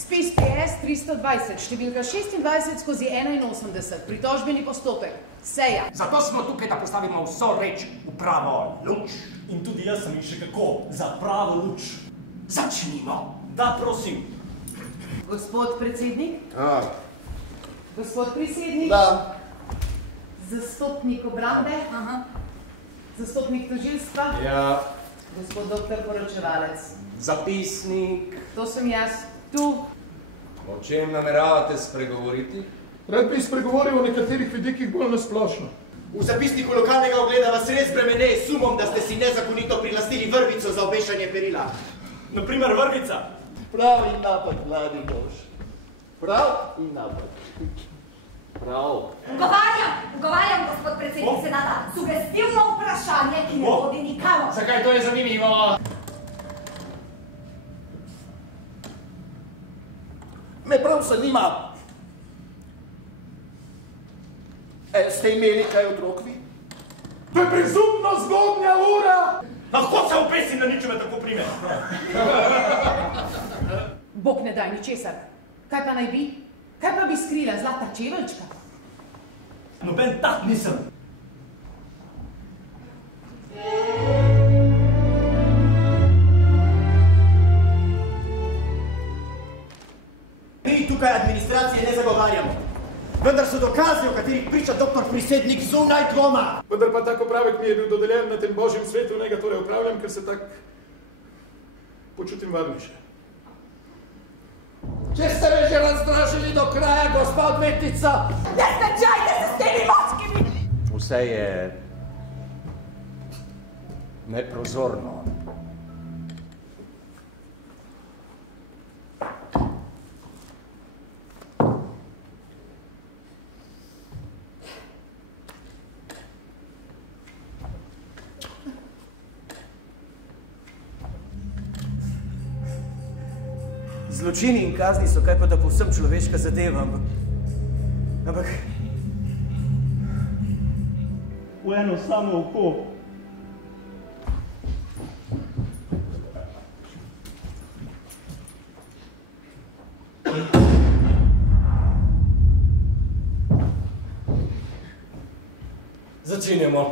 Spis PS 320, številka 26/81, pritožbeni postopek, seja. Zato smo tukaj, da postavimo vso reč v pravo luč. In tudi jaz sem še kako za pravo luč. Začnimo. Da, prosim. Gospod predsednik? Ja. Gospod predsednik? Da. Zastopnik obrambe? Aha. Zastopnik tožilstva? Ja. Gospod doktor poročevalec? Zapisnik. To sem jaz. Tu. O čem nameravate spregovoriti? Rad bi spregovoril o nekaterih vidikih bolj nasplošno. V zapisniku lokalnega ogleda vas res bremene s sumom, da ste si nezakonito prilastili vrvico za obešanje perila. Naprimer vrvica. Prav in napad, mladi mož. Prav in napad. Prav. Ugovarjam, gospod predsednik senata, sugestivno vprašanje, ki ne vodi nikamor. Zakaj to je zanimivo? Me prav zanima. Ste imeli kaj otrok vi? To je prezumno zgodnja ura! Lahko se opesim, da nič me tako prime. Bog ne daj ničesar. Kaj pa naj bi? Kaj pa bi skrila zlata čeveljčka? Noben tak nisem. Mi tukaj administracije ne zagovarjamo. Vendar so dokazi, o katerih priča doktor Prisednik, zunaj dvoma. Vendar pa tako pravek mi je bil dodeljen na tem božjem svetu, ne ga torej upravljam, ker se tak počutim varnejše. Če ste me že razdražili do kraja, gospa odvetnica! Ne stečajte se s temi moškimi! Vse je neprozorno. Zločini in kazni so kaj pa da povsem človeška zadeva, ampak... V eno samo oko. Začinjamo.